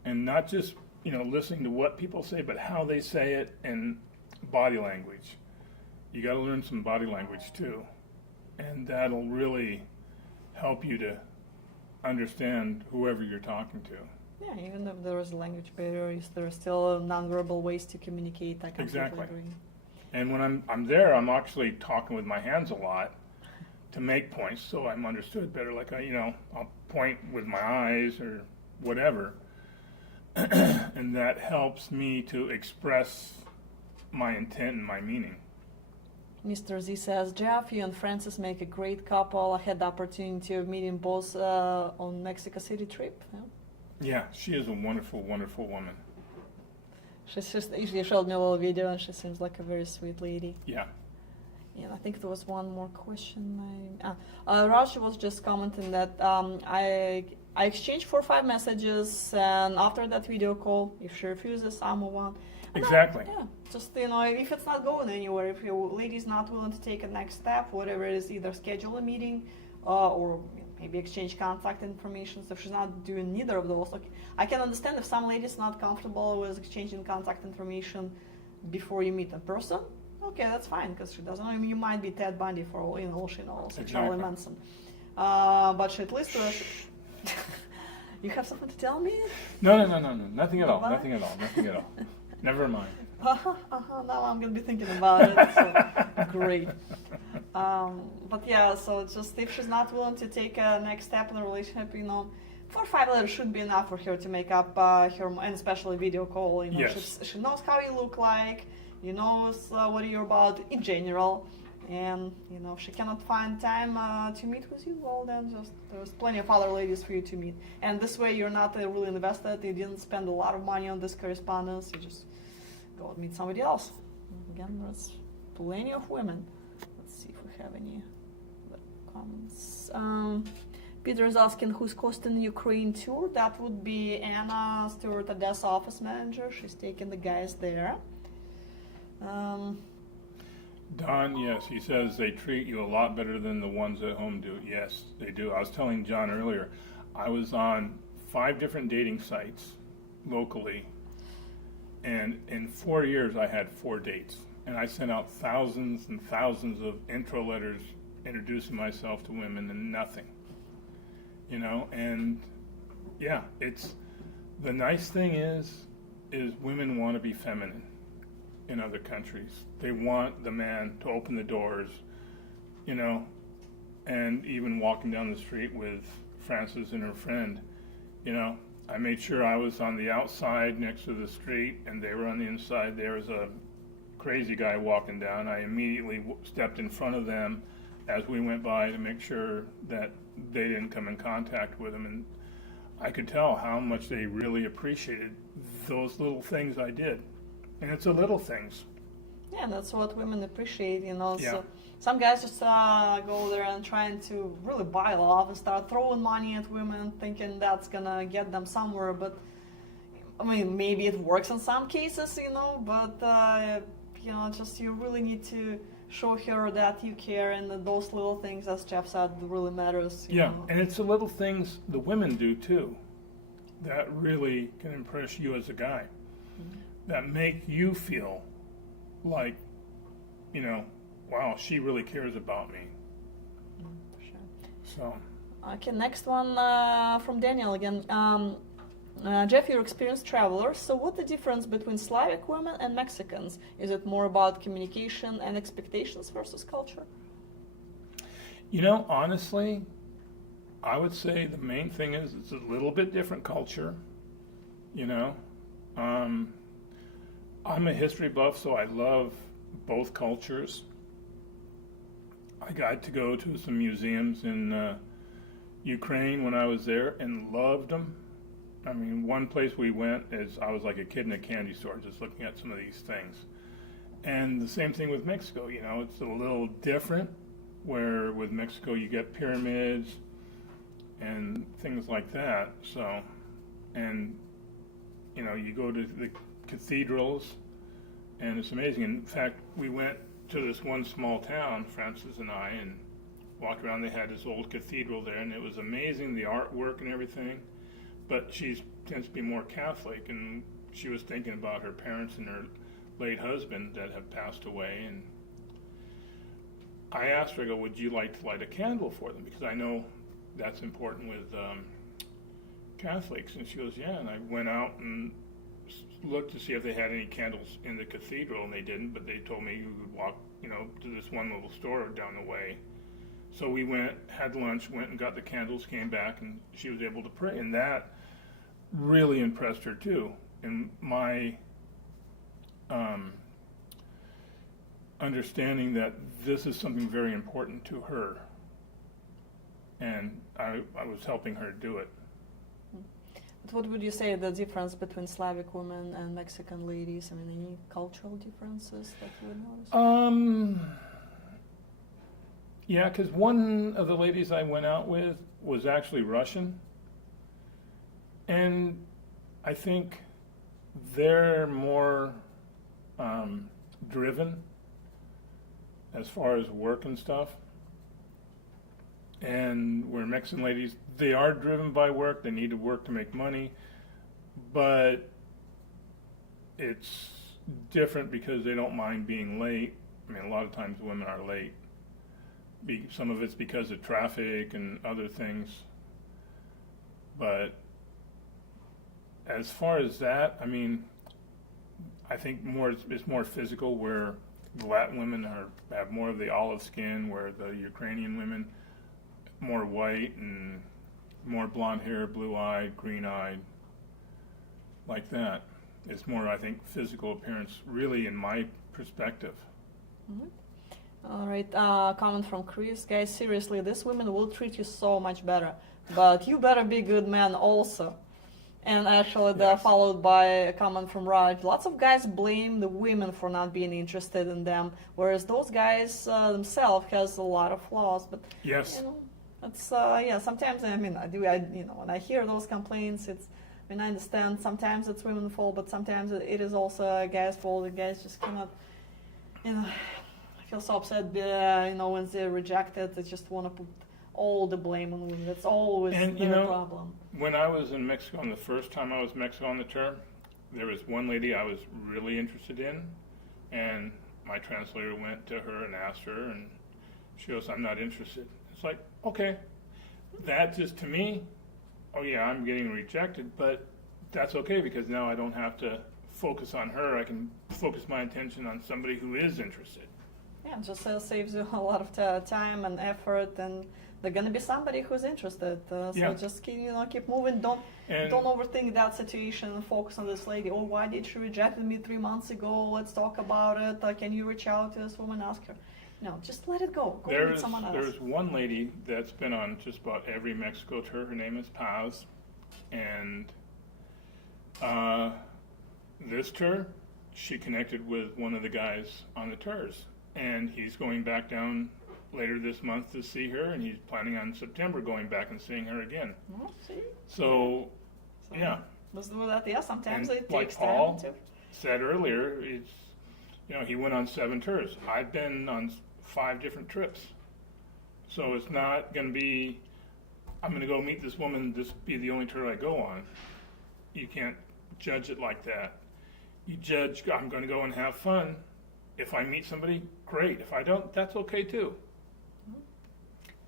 and not just listening to what people say, but how they say it, and body language. You got to learn some body language too, and that'll really help you to understand whoever you're talking to. Yeah, even if there is a language barrier, there are still nonverbal ways to communicate. I completely Exactly. agree. And when I'm there, I'm actually talking with my hands a lot to make points, so I'm understood better. Like I'll point with my eyes or whatever, and that helps me to express my intent and my meaning. Mr. Z says, Jeff, you and Frances make a great couple. I had the opportunity of meeting both on Mexico City trip. Yeah. Yeah, she is a wonderful, wonderful woman. She's just, she showed me a little video, and she seems like a very sweet lady. Yeah. And I think there was one more question. Raj was just commenting that I exchanged 4 or 5 messages, and after that video call, if she refuses, I move on. Exactly. Yeah, just if it's not going anywhere, if your lady's not willing to take a next step, whatever it is, either schedule a meeting or maybe exchange contact information. So if she's not doing neither of those, I can understand if some lady's not comfortable with exchanging contact information before you meet a person. Okay, that's fine, because she doesn't know. I mean, you might be Ted Bundy for all she knows, or Charlie Manson. But she at least you have something to tell me? No, nothing at all. Nothing at all. Never mind. Now I'm gonna be thinking about it. So, great. But yeah, so just if she's not willing to take a next step in the relationship, 4 or 5 letters should be enough for her to make up her, and especially video call. Yes. She knows how you look like, knows what you're about in general, and if she cannot find time to meet with you, well then there's plenty of other ladies for you to meet. And this way you're not really invested. You didn't spend a lot of money on this correspondence. You just go and meet somebody else. Again, there's plenty of women. Let's see if we have any other comments. Peter is asking who's hosting the Ukraine tour. That would be Anna Stewart, Odessa office manager. She's taking the guys there. Don, yes, he says they treat you a lot better than the ones at home do. Yes, they do. I was telling John earlier, I was on 5 different dating sites locally, And in 4 years, I had 4 dates. And I sent out thousands and thousands of intro letters introducing myself to women and nothing. You know, and yeah, it's, the nice thing is women want to be feminine in other countries. They want the man to open the doors, you know, and even walking down the street with Frances and her friend, you know, I made sure I was on the outside next to the street and they were on the inside. There was a crazy guy walking down. I immediately stepped in front of them as we went by to make sure that they didn't come in contact with him. And I could tell how much they really appreciated those little things I did. And it's the little things. Yeah, that's what women appreciate, you know. Yeah. So some guys just go there and trying to really buy love and start throwing money at women, thinking that's gonna get them somewhere. But I mean, maybe it works in some cases, you know. But you know, just you really need to show her that you care, and that those little things, as Jeff said, really matters. You Yeah, know. and it's the little things the women do too that really can impress you as a guy, that make you feel like, you know, wow, she really cares about me. Sure. So, Okay, next one from Daniel again. Jeff, you're experienced traveler, so what's the difference between Slavic women and Mexicans? Is it more about communication and expectations versus culture? you know, honestly, I would say the main thing is it's a little bit different culture, you know. I'm a history buff, so I love both cultures. I got to go to some museums in Ukraine when I was there and loved them. I mean, one place we went is I was like a kid in a candy store just looking at some of these things. And the same thing with Mexico, you know, it's a little different, where with Mexico you get pyramids and things like that. So, and, you know, you go to the cathedrals and it's amazing. In fact, we went to this one small town, Frances and I, and walked around. They had this old cathedral there, and it was amazing, the artwork and everything. But she tends to be more Catholic, and she was thinking about her parents and her late husband that have passed away. And I asked her, I go, would you like to light a candle for them? Because I know that's important with Catholics. And she goes, yeah. And I went out and looked to see if they had any candles in the cathedral, and they didn't. But they told me you could walk, you know, to this one little store down the way. So we went, had lunch, went and got the candles, came back, and she was able to pray. And that really impressed her too. And my understanding that this is something very important to her. And I was helping her do it. But what would you say the difference between Slavic women and Mexican ladies? I mean, any cultural differences that you would notice? Yeah, because one of the ladies I went out with was actually Russian. And I think they're more driven as far as work and stuff. And where Mexican ladies, they are driven by work, they need to work to make money, but it's different because they don't mind being late. I mean, a lot of times women are late. Some of it's because of traffic and other things. But as far as that, I mean, I think it's more physical, where the Latin women have more of the olive skin, where the Ukrainian women more white and more blonde hair, blue-eyed, green-eyed, like that. It's more, I think, physical appearance, really, in my perspective. Mm-hmm. All right, comment from Chris. Guys, seriously, these women will treat you so much better, but you better be good man also. And actually, they're followed by a comment from Raj. Lots of guys blame the women for not being interested in them, whereas those guys themselves has a lot of flaws. But Yes. you know, it's yeah. Sometimes I mean, you know, when I hear those complaints, it's. I mean, I understand sometimes it's women's fault, but sometimes it is also a guy's fault. The guys just cannot, you know. I feel so upset, you know, when they're rejected. They just want to put all the blame on women. That's always And, their you know, problem. When I was in Mexico, and the first time I was in Mexico on the tour, there was one lady I was really interested in, and my translator went to her and asked her, and she goes, I'm not interested. It's like, okay, that just to me, oh yeah, I'm getting rejected, but that's okay because now I don't have to focus on her. I can focus my attention on somebody who is interested. Yeah, it just saves you a lot of time and effort, and there's gonna be somebody who's interested. So just keep moving. Don't overthink that situation and focus on this lady. Oh, why did she reject me 3 months ago? Let's talk about it. Can you reach out to this woman? Ask her. No, just let it go. Go meet someone else. There's one lady that's been on just about every Mexico tour. Her name is Paz, and this tour, she connected with one of the guys on the tours, and he's going back down later this month to see her, and he's planning on September going back and seeing her again. Oh, see? So yeah. Let's do that. Yeah, sometimes And it like takes Paul time to. said earlier, it's he went on 7 tours. I've been on 5 different trips, so it's not going to be I'm going to go meet this woman. This be the only tour I go on. You can't judge it like that. You judge, I'm going to go and have fun. If I meet somebody, great. If I don't, that's okay too.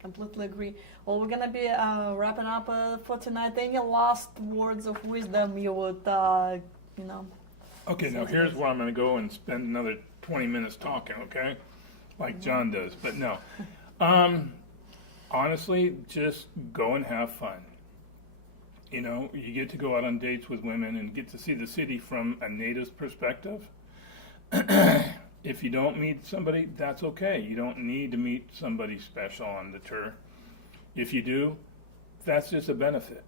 Completely agree. Well, we're gonna be wrapping up for tonight. Any last words of wisdom you would, Okay, now here's where I'm going to go and spend another 20 minutes talking, okay? Like John does, but no. Honestly, just go and have fun. You get to go out on dates with women and get to see the city from a native's perspective. If you don't meet somebody, that's okay. You don't need to meet somebody special on the tour. If you do, that's just a benefit,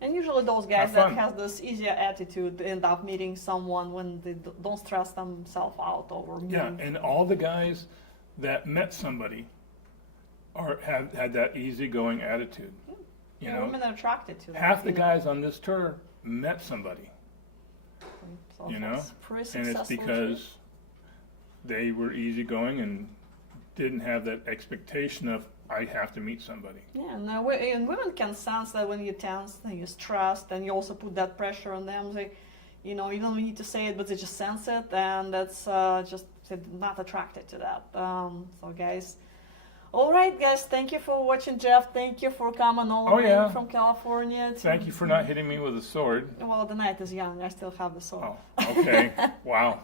And usually those guys that has this easier attitude end up meeting someone when they don't stress themselves out over meeting. Yeah, and all the guys that met somebody have had that easygoing attitude. Women are attracted to that. Half the guys on this tour met somebody. So And it's because they were easygoing and didn't have that expectation of I have to meet somebody. Yeah, and women can sense that when you're tense and you're stressed, and you also put that pressure on them. You don't need to say it, but they just sense it, and that's just they're not attracted to that. So guys. All right, guys, thank you for watching, Jeff. Thank you for coming all the way from California. Thank you for not hitting me with a sword. Well, the night is young. I still have the sword. Oh, okay. Wow.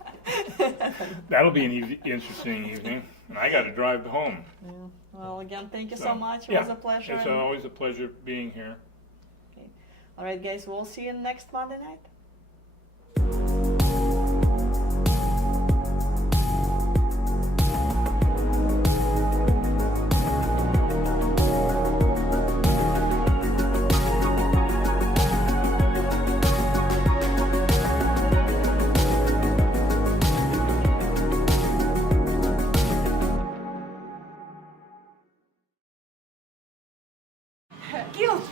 That'll be an interesting evening. And I got to drive home. Yeah. Well, again, thank you so much. It was a pleasure. It's always a pleasure being here. Okay. All right, guys, we'll see you next Monday night. Kilt.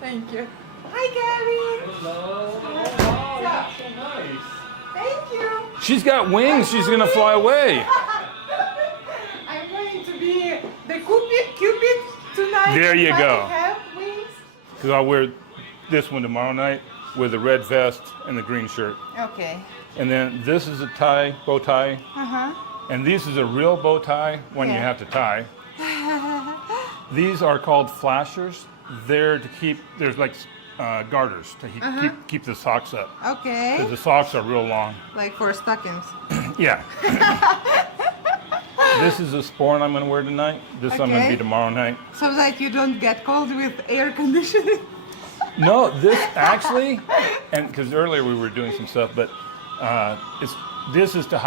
Thank you. Hi, Gabby. Hello. Oh, wow, so nice. Thank you. She's got wings. She's going to fly away. I'm going to be the Cupid tonight. There you but go. I have wings. Because I'll wear this one tomorrow night with the red vest and the green shirt. Okay. And then this is a tie, bow tie. And this is a real bow tie when you have to tie. These are called flashers. They're to keep, there's like garters to keep the socks up. Okay. Because the socks are real long. Like for stockings. Yeah. This is a sporn I'm going to wear tonight. This I'm going to be tomorrow night. So that you don't get cold with air conditioning. No, this actually, and because earlier we were doing some stuff, but this is to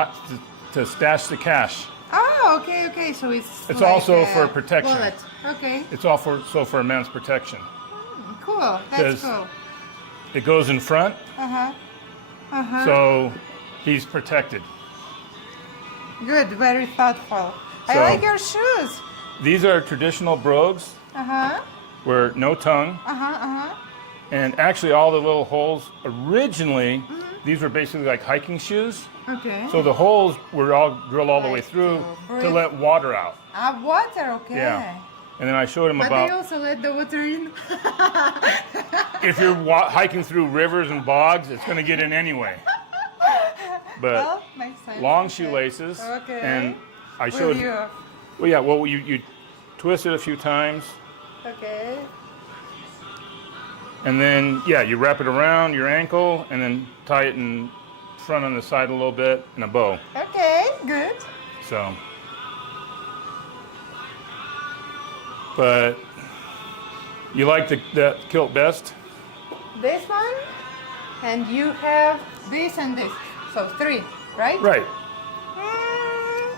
stash the cash. Oh, okay. So it's like also for protection. Wallet. Okay. It's also for a man's protection. Cool. That's cool. It goes in front. So he's protected. Good. Very thoughtful. I So- like your shoes. These are traditional brogues where no tongue. And actually all the little holes originally, these were basically like hiking shoes. Okay. So the holes were all drilled all the way through to let water out. Water. Okay. Yeah. And then I showed him But about they also let the water in. if you're hiking through rivers and bogs, it's going to get in anyway. But Well, makes sense. long Okay. shoelaces. Okay. And I Will showed. you? Well, yeah. Well, you twist it a few times, Okay. and then you wrap it around your ankle, and then tie it in front on the side a little bit in a bow. Okay, good. So, but you like that kilt best? This one, and you have this and this. So 3, right? Right. Mm,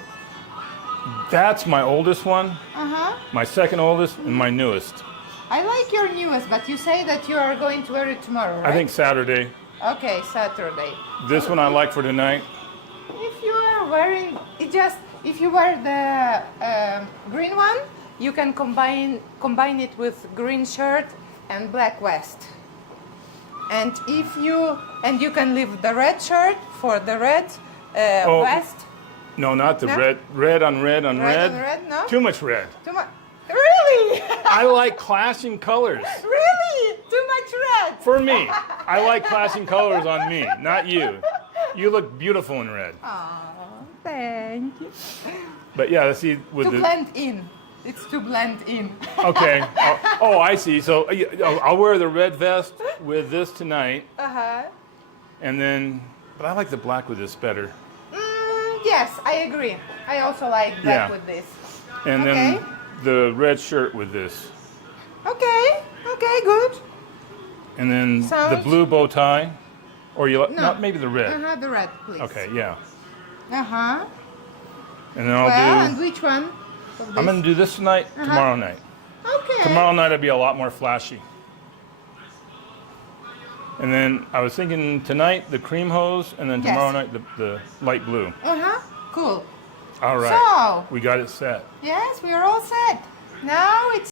That's my oldest one, uh-huh. my second oldest, and my newest. I like your newest, but you say that you are going to wear it tomorrow, right? I think Saturday. Okay, Saturday. This one I like for tonight. If you are wearing it, just if you wear the green one, you can combine it with green shirt and black vest. And you can leave the red shirt for the red Oh. vest. No, not the No? red on red on Red red. on red, no? Too much red. Too much. Really? I like clashing colors. Really? Too much red. For me, I like clashing colors on me, not you. You look beautiful in red. Oh, thank you. But yeah, let's see with To the. blend in. It's to blend in. Okay. Oh, I see. So I'll wear the red vest with this tonight, Uh-huh. and then. But I like the black with this better. Yes, I agree. I also like black Yeah. with this. And Okay. then the red shirt with this, Okay, good. and then the Sounds- blue bow tie, or No. not maybe the red. Uh-huh, the red, please. Okay, yeah. Uh-huh. And then I'll Well, do. and which one? Of I'm gonna this? do this tonight, tomorrow night. Okay. Tomorrow night I'll be a lot more flashy. And then I was thinking tonight the cream hose, and then Yes. tomorrow night the light blue. Uh-huh, cool. All right. So- we got it set. Yes, we are all set. Now it's